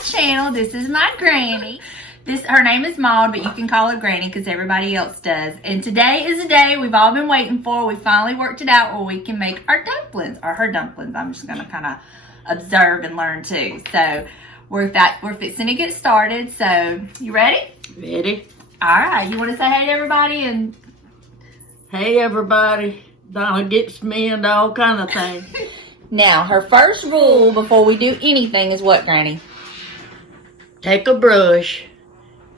guys' channel. This is my granny. Her name is Maud, but you can call her Granny because everybody else does. And today is the day we've all been waiting for. We finally worked it out where we can make our dumplings, or her dumplings. I'm just gonna kind of observe and learn too. So we're fixing to get started. So you ready? Ready. All right. You want to say hey to everybody? And hey everybody. Donna gets me into all kind of things. Now, her first rule before we do anything is what, Granny? Take a brush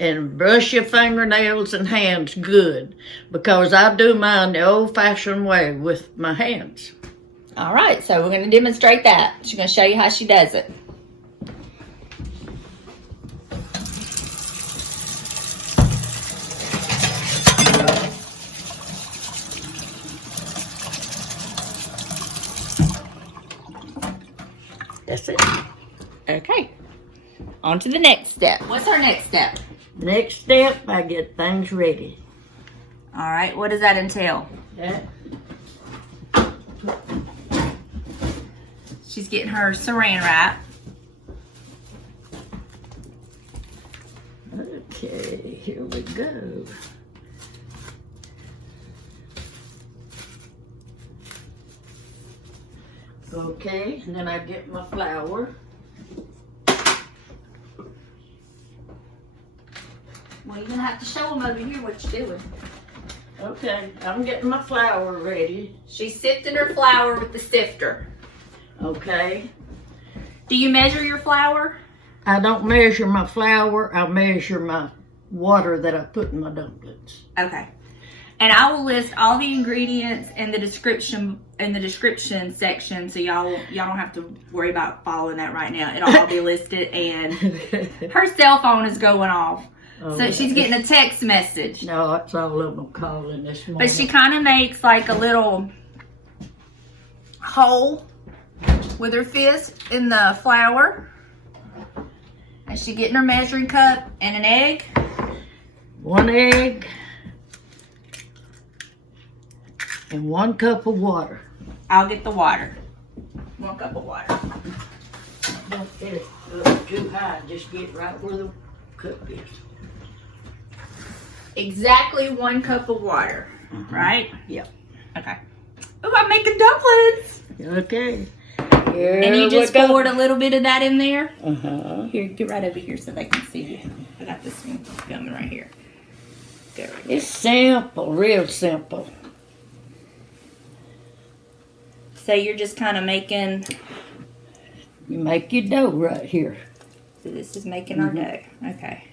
and brush your fingernails and hands good, because I do mine the old-fashioned way with my hands. All right, so we're going to demonstrate that. She's going to show you how she does it. That's it. Okay. On to the next step. What's our next step? Next step, I get things ready. All right, what does that entail? That. She's getting her Saran Wrap. Okay, here we go. Okay, and then I get my flour. Well, you're going to have to show them over here what you're doing. Okay, I'm getting my flour ready. She's sifting her flour with the sifter. Okay. Do you measure your flour? I don't measure my flour, I measure my water that I put in my dumplings. Okay. And I will list all the ingredients in the description section, so y'all don't have to worry about following that right now. It'll all be listed, and her cell phone is going off. Oh, So she's getting a text message. No, it's all of them calling this morning. But she kind of makes like a little hole with her fist in the flour. And she's getting her measuring cup and an egg. 1 egg and 1 cup of water. I'll get the water. 1 cup of water. Don't get it up too high, just get right where the cup is. Exactly 1 cup of water, right? Yep. Okay. Oh, I'm making dumplings. Okay. And you just poured a little bit of that in there? Uh-huh. Here, get right over here so they can see you. I got this thing filming right here. Go right there. It's simple, real simple. So you're just kind of making... You make your dough right here. So this is making our dough. Okay.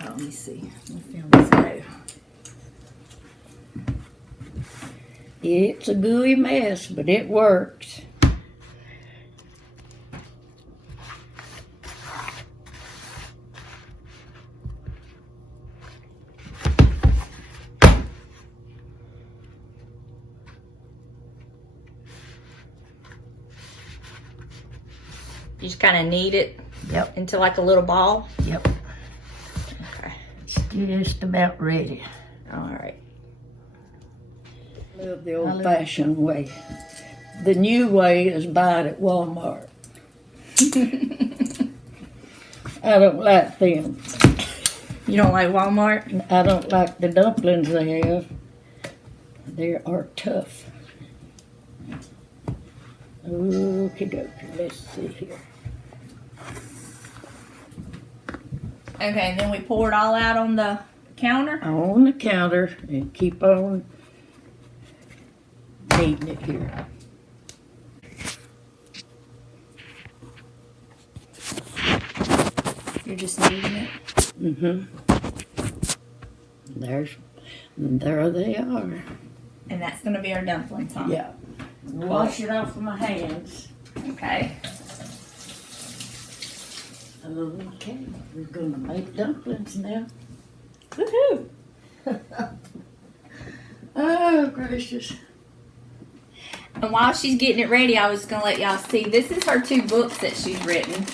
Let me see. Let me film this dough. It's a gooey mess, but it works. You just kind of knead it Yep. into like a little ball. Yep. Okay. It's just about ready. All right. Love the old-fashioned way. The new way is buy it at Walmart. I don't like them. You don't like Walmart? I don't like the dumplings they have. They are tough. Okie dokie, let's see here. Okay, and then we pour it all out on the counter? On the counter and keep on kneading it here. You're just kneading it? There they are. And that's going to be our dumplings, huh? Yeah. Wash it off of my hands. Okay. Okay, we're gonna make dumplings now. Woohoo! Oh, gracious. And while she's getting it ready, I was going to let y'all see. This is her 2 books that she's written.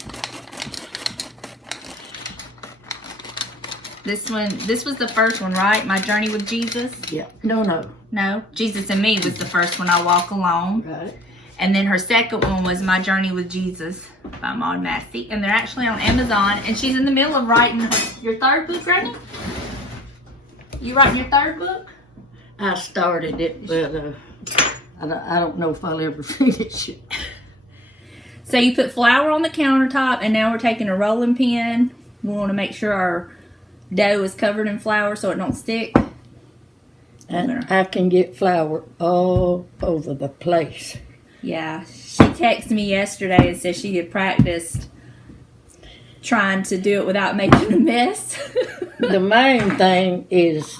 This was the first one, right? My Journey with Jesus? Yeah. No. No, Jesus and Me was the first one, I Walk Alone. Right. And then her second one was My Journey with Jesus by Maud Massey. And they're actually on Amazon. And she's in the middle of writing your third book, Granny? You writing your third book? I started it, but I don't know if I'll ever finish it. So you put flour on the countertop, and now we're taking a rolling pin. We want to make sure our dough is covered in flour so it don't stick. And I can get flour all over the place. Yeah, she texted me yesterday and said she had practiced trying to do it without making a mess. The main thing is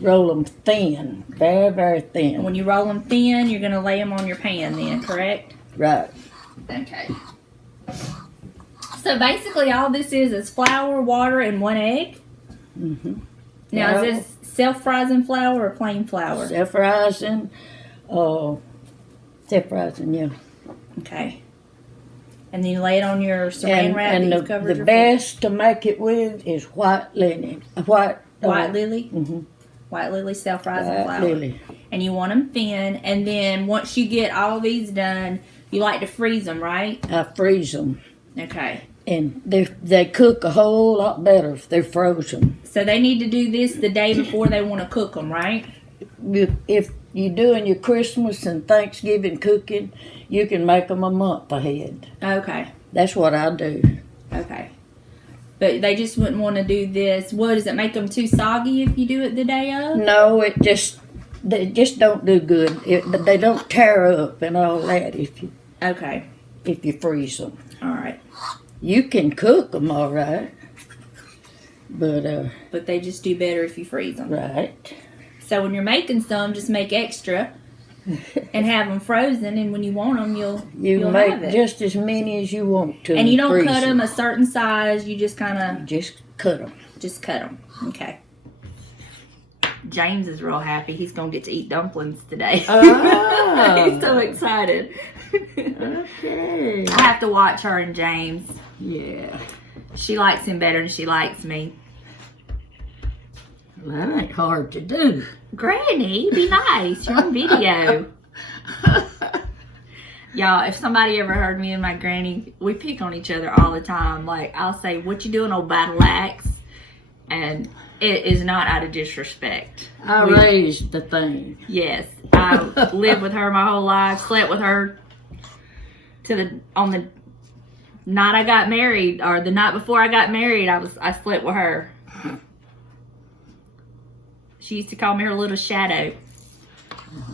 roll them thin, very, very thin. When you roll them thin, you're going to lay them on your pan then, correct? Right. Okay. So basically all this is flour, water, and 1 egg? Mm-hmm. Now, is this self-rising flour or plain flour? Self-rising, yeah. Okay. And then you lay it on your saran wrap and that you've covered the your best to make it with is white linen. White lily? Mm-hmm. White lily self-rising White flour. lily. And you want them thin. And then once you get all these done, you like to freeze them, right? I freeze them. Okay. And they cook a whole lot better if they're frozen. So they need to do this the day before they want to cook them, right? If you're doing your Christmas and Thanksgiving cooking, you can make them a month ahead. Okay. That's what I do. Okay. But they just wouldn't want to do this. What, does it make them too soggy if you do it the day of? No, they just don't do good. They don't tear up and all that if you freeze them. All right. You can cook them all right, but they just do better if you freeze them. Right. So when you're making some, just make extra and have them frozen. And when you want them, you'll make have it. Just as many as you want to. And you don't freeze cut them a certain size. You just kind of just cut them. Just cut them. Okay. James is real happy. He's gonna get to eat dumplings today. Oh. He's so excited. Okay. I have to watch her and James. Yeah. She likes him better than she likes me. Well, that ain't hard to do. Granny, be nice. You're on video. Y'all, if somebody ever heard me and my granny, we pick on each other all the time. Like, I'll say, "What you doing, old battle axe?" And it is not out of disrespect. I raised the thing. Yes. I lived with her my whole life, slept with her on the night I got married, or the night before I got married, I slept with her. She used to call me her little shadow.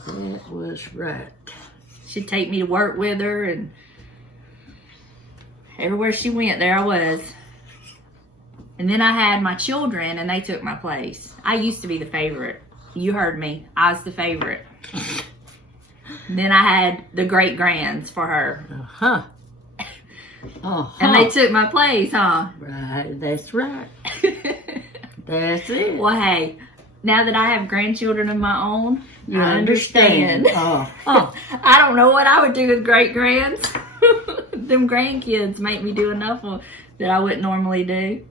That was right. She'd take me to work with her, and everywhere she went, there I was. And then I had my children, and they took my place. I used to be the favorite. You heard me. I was the favorite. Then I had the great grands for her. Uh-huh. Uh-huh. And they took my place, huh? Right, that's right. That's it. Well, hey, now that I have grandchildren of my own, I understand. Oh. I don't know what I would do with great grands. Them grandkids make me do enough that I wouldn't normally do.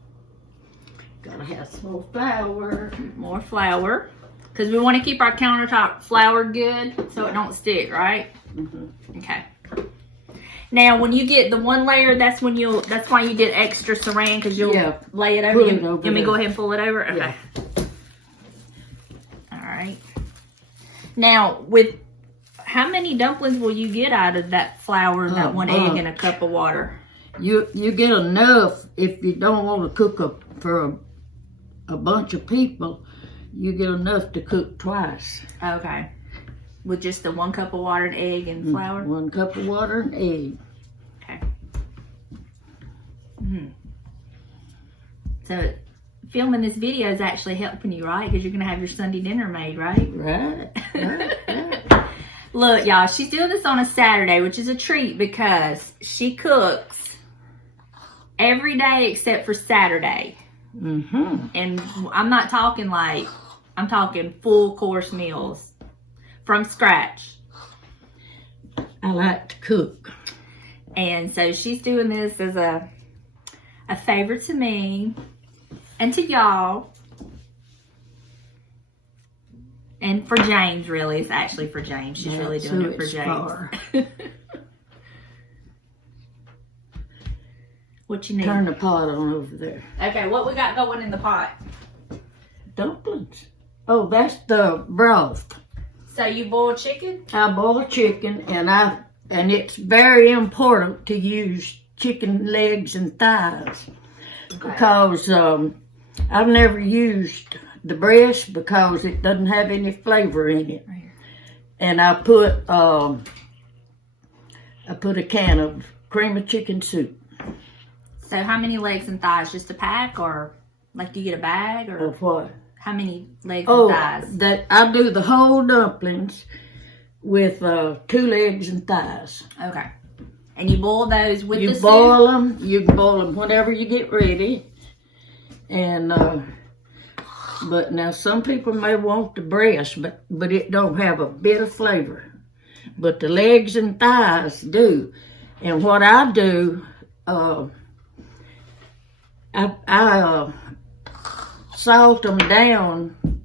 Gotta have some more flour. More flour. Because we want to keep our countertop floured good so it don't stick, right? Mm-hmm. Okay. Now, when you get the one layer, that's why you did extra saran, because you'll lay it over. You want me to go ahead and pull it over? Okay. Yeah. All right. Now, with how many dumplings will you get out of that flour and that 1 egg and a cup of water? You get enough if you don't want to cook for a bunch of people. You get enough to cook twice. Okay. With just the 1 cup of water and egg and flour? 1 cup of water and egg. Okay. So, filming this video is actually helping you, right? Because you're going to have your Sunday dinner made, right? Right. Look, y'all, she's doing this on a Saturday, which is a treat because she cooks every day except for Saturday. Mm-hmm. And I'm not talking I'm talking full course meals from scratch. I like to cook. And so she's doing this as a favor to me and to y'all. And for James, really. It's actually for James. She's really doing it for James. What you need? Turn the pot on over there. Okay, what we got going in the pot? Dumplings. Oh, that's the broth. So you boil chicken? I boil chicken, and it's very important to use chicken legs and thighs, because I've never used the breast because it doesn't have any flavor in it. Right here. And I put a can of cream of chicken soup. So how many legs and thighs? Just a pack, or like do you get a bag, or Of what? how many legs and thighs? That I do the whole dumplings with 2 legs and thighs. Okay. And you boil those with the You soup? boil them. You can boil them whenever you get ready. And but now some people may want the breast, but it don't have a bit of flavor. But the legs and thighs do. And what I do, I salt them down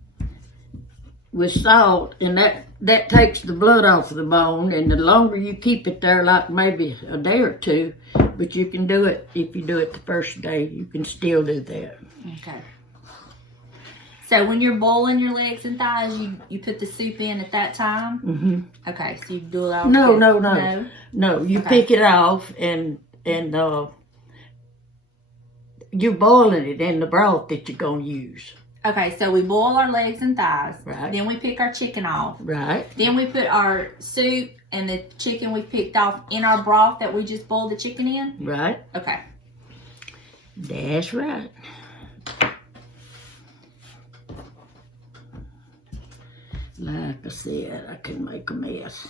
with salt, and that takes the blood off of the bone. And the longer you keep it there, like maybe a day or two, but you can do it, if you do it the first day, you can still do that. Okay. So when you're boiling your legs and thighs, you put the soup in at that time? Mm-hmm. Okay, so you do it all. No, you pick it off, and you boiling it in the broth that you're going to use. Okay, so we boil our legs and thighs. Right. Then we pick our chicken off. Right. Then we put our soup and the chicken we picked off in our broth that we just boiled the chicken in? Right. Okay. That's right. Like I said, I can make a mess.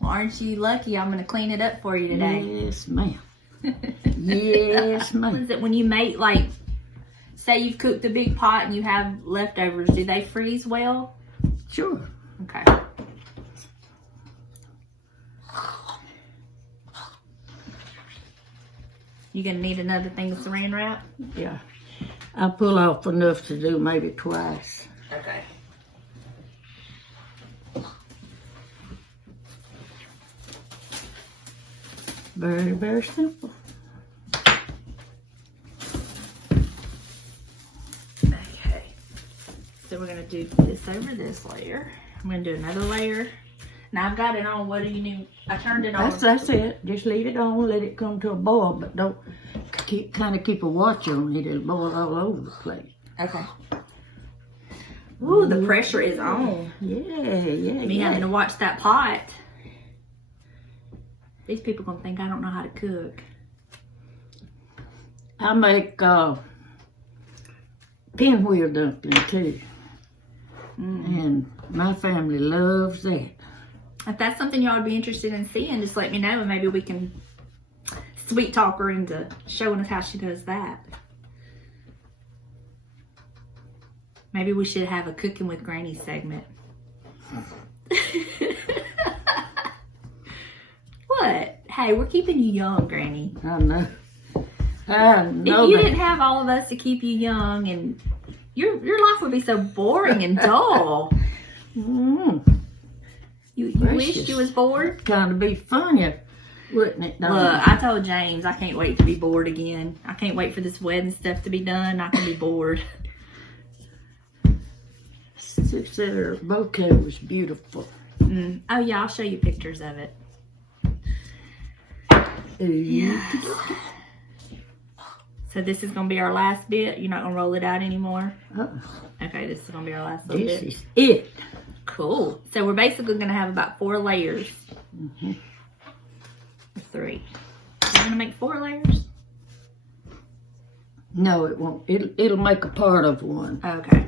Well, aren't you lucky? I'm going to clean it up for you today. Yes, ma'am. Yes, ma'am. Is it when you make, like, say you've cooked a big pot and you have leftovers, do they freeze well? Sure. Okay. You gonna need another thing of Saran Wrap? Yeah. I pull off enough to do maybe twice. Okay. Very, very simple. Okay. So we're gonna do this over this layer. I'm gonna do another layer. Now I've got it on. What do you need? I turned it on. That's it. Just leave it on, let it come to a boil, but don't keep a watch on it. It'll boil all over the place. Okay. Ooh, the pressure is on. Yeah. Me having to watch that pot. These people gonna think I don't know how to cook. I make pinwheel dumpling too. And my family loves that. If that's something y'all would be interested in seeing, just let me know and maybe we can sweet talk her into showing us how she does that. Maybe we should have a cooking with Granny segment. What? Hey, we're keeping you young, Granny. I know. If you didn't have all of us to keep you young, and your life would be so boring and dull. You wished you was bored? Kind of be funny, wouldn't it? Look, I told James I can't wait to be bored again. I can't wait for this wedding stuff to be done. I can be bored. Their bouquet was beautiful. Oh yeah, I'll show you pictures of it. Yeah. So this is gonna be our last bit. You're not gonna roll it out anymore. Uh-uh. Okay, this is gonna be our last little This bit. is it. Cool. So we're basically gonna have about 4 layers. 3. You're gonna make 4 layers? No, it won't. It'll make a part of one. Okay.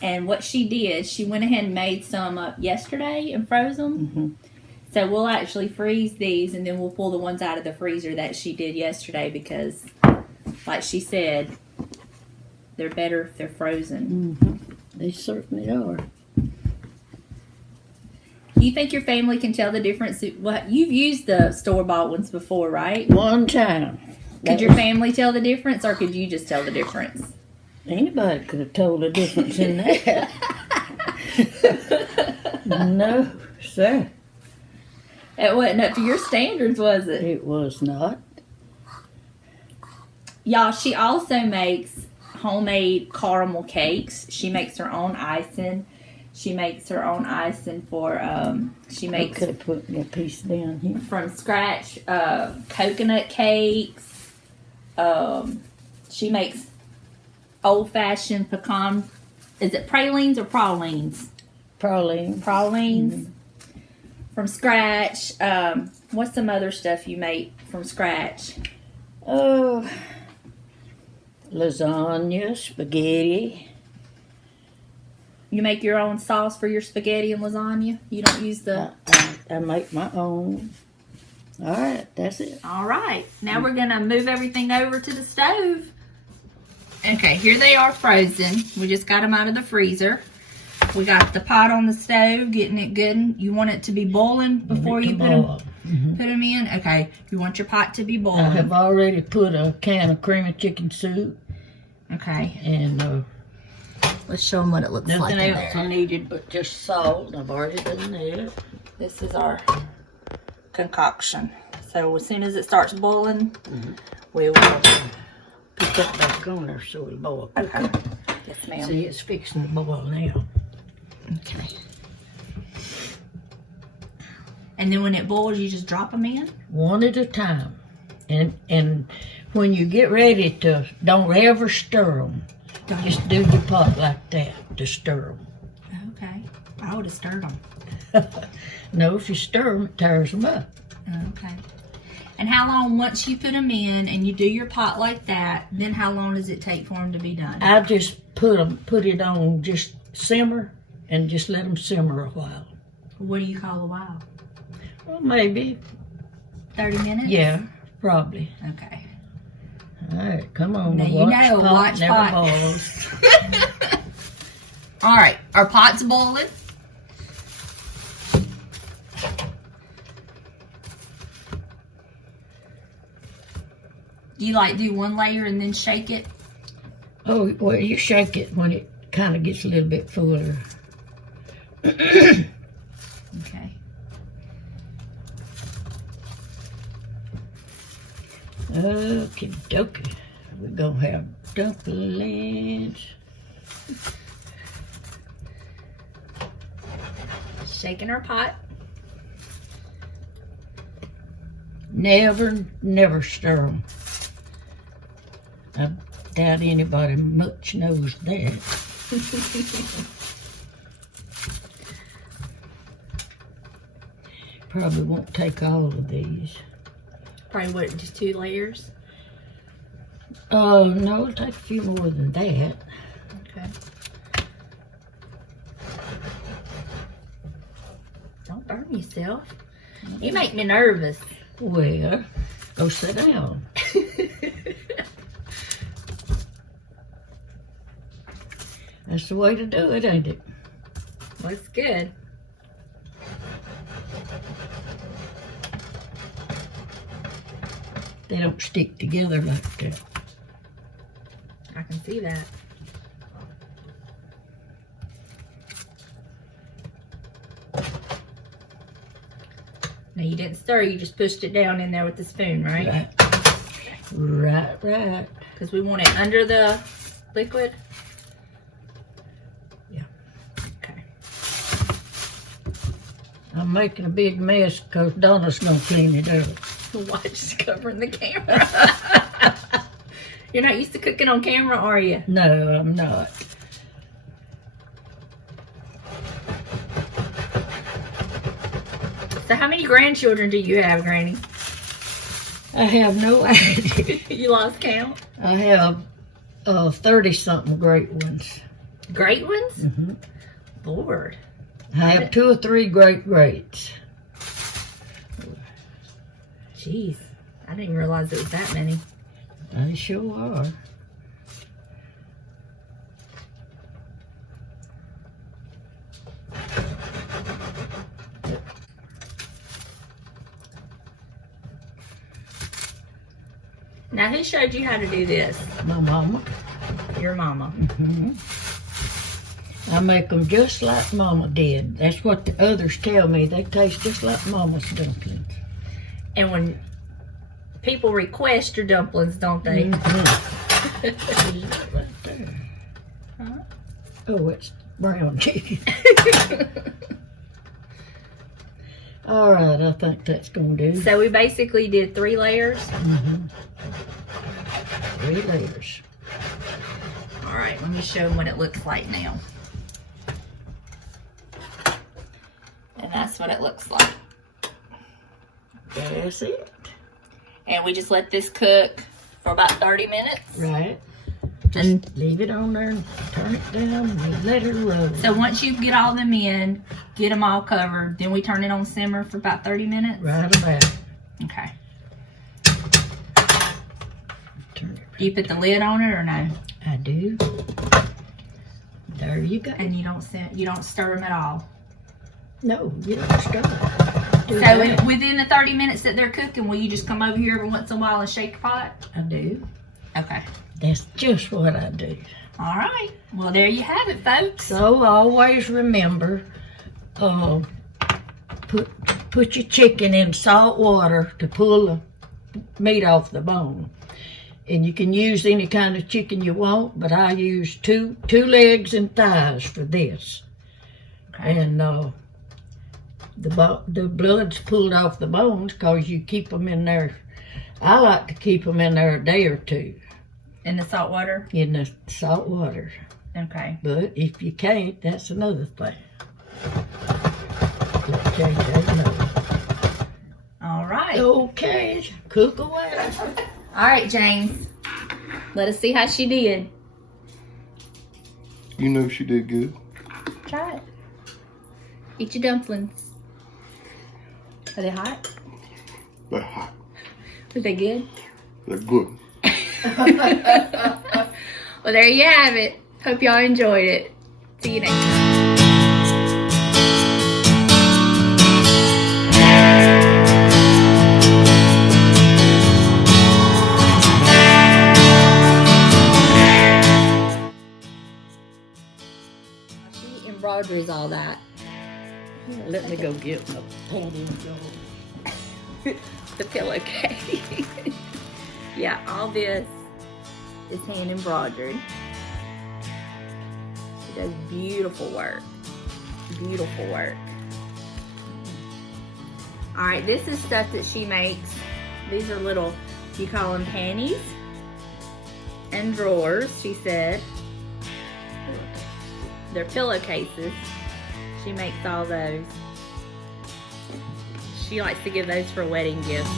And what she did, she went ahead and made some up yesterday and froze them. So we'll actually freeze these and then we'll pull the ones out of the freezer that she did yesterday because like she said, they're better if they're frozen. They certainly are. You think your family can tell the difference? What you've used the store-bought ones before, right? One time. Could your family tell the difference, or could you just tell the difference? Anybody could have told the difference in that. No, sir. It wasn't up to your standards, was it? It was not. Y'all, she also makes homemade caramel cakes. She makes her own icing. She makes her own icing for, she makes... I could have put a piece down here. From scratch, coconut cakes. She makes old-fashioned pecan... Is it pralines or pralines? Praline. Pralines. From scratch. What's some other stuff you make from scratch? Oh, lasagna, spaghetti. You make your own sauce for your spaghetti and lasagna? You don't use the... I make my own. All right, that's it. All right. Now we're going to move everything over to the stove. Okay, here they are frozen. We just got them out of the freezer. We got the pot on the stove, getting it good. You want it to be boiling before you put them in? Okay, you want your pot to be boiling. I have already put a can of cream of chicken soup. Okay. And Let's show them what it looks like. nothing else I needed but just salt. I've already done that. This is our concoction. So as soon as it starts boiling, we will Put that back on there so it'll boil. Okay. Yes, ma'am. See, it's fixing to boil now. Okay. And then when it boils, you just drop them in? One at a time. And when you get ready to, don't ever stir them. Just do your pot like that to stir them. Okay. I would have stirred them. No, if you stir them, it tears them up. Okay. And how long, once you put them in and you do your pot like that, then how long does it take for them to be done? I just put it on just simmer and just let them simmer a while. What do you call a while? Well, maybe. 30 minutes? Yeah, probably. Okay. All right, come on. Now you know, watch pot. Boils. All right, our pot's boiling. Do you like do one layer and then shake it? Oh, well, you shake it when it kind of gets a little bit fuller. Okay. Okie dokie. We're going to have dumplings. Shaking our pot. Never stir them. I doubt anybody much knows that. Probably won't take all of these. Probably what, just 2 layers? Oh, no, it'll take a few more than that. Okay. Don't burn yourself. You make me nervous. Well, go sit down. That's the way to do it, ain't it? Looks good. They don't stick together like that. I can see that. Now you didn't stir, you just pushed it down in there with the spoon, right? Right. Because we want it under the liquid. Yeah. Okay. I'm making a big mess because Donna's going to clean it up. Watch covering the camera. You're not used to cooking on camera, are you? No, I'm not. So how many grandchildren do you have, Granny? I have no idea. You lost count? I have 30-something great ones. Great ones? Mm-hmm. Lord. I have 2 or 3 greats. Jeez. I didn't realize it was that many. They sure are. Now, who showed you how to do this? My mama. Your mama. Hmm. I make them just like Mama did. That's what the others tell me. They taste just like Mama's dumplings. And when people request your dumplings, don't they? Mm-hmm. Is that right there? Huh? Oh, it's brown chicken. All right, I think that's gonna do. So we basically did 3 layers. Mm-hmm. 3 layers. All right, let me show them what it looks like now. And that's what it looks like. That's it. And we just let this cook for about 30 minutes. Right. Just leave it on there and turn it down and let it roll. So once you get all them in, get them all covered, then we turn it on simmer for about 30 minutes? Right about. Okay. Turn it. Do you put the lid on it or no? I do. There you go. And you don't stir them at all? No, you don't start. So within the 30 minutes that they're cooking, will you just come over here every once in a while and shake the pot? I do. Okay. That's just what I do. All right. Well, there you have it, folks. So always remember, put your chicken in salt water to pull the meat off the bone. And you can use any kind of chicken you want, but I use two legs and thighs for this. Okay. And the blood's pulled off the bones because you keep them in there. I like to keep them in there a day or two. In the salt water? In the salt water. Okay. But if you can't, that's another thing. Let's change that another. All right. Okay, cook away. All right, James. Let us see how she did. You know she did good. Try it. Eat your dumplings. Are they hot? They're hot. Are they good? They're good. Well, there you have it. Hope y'all enjoyed it. See you next time. She embroideries all that. Let me go get my panty and go. The pillowcase. Yeah, all this is hand embroidered. She does beautiful work. Beautiful work. All right, this is stuff that she makes. These are little, you call them panties and drawers, she said. They're pillowcases. She makes all those. She likes to give those for wedding gifts.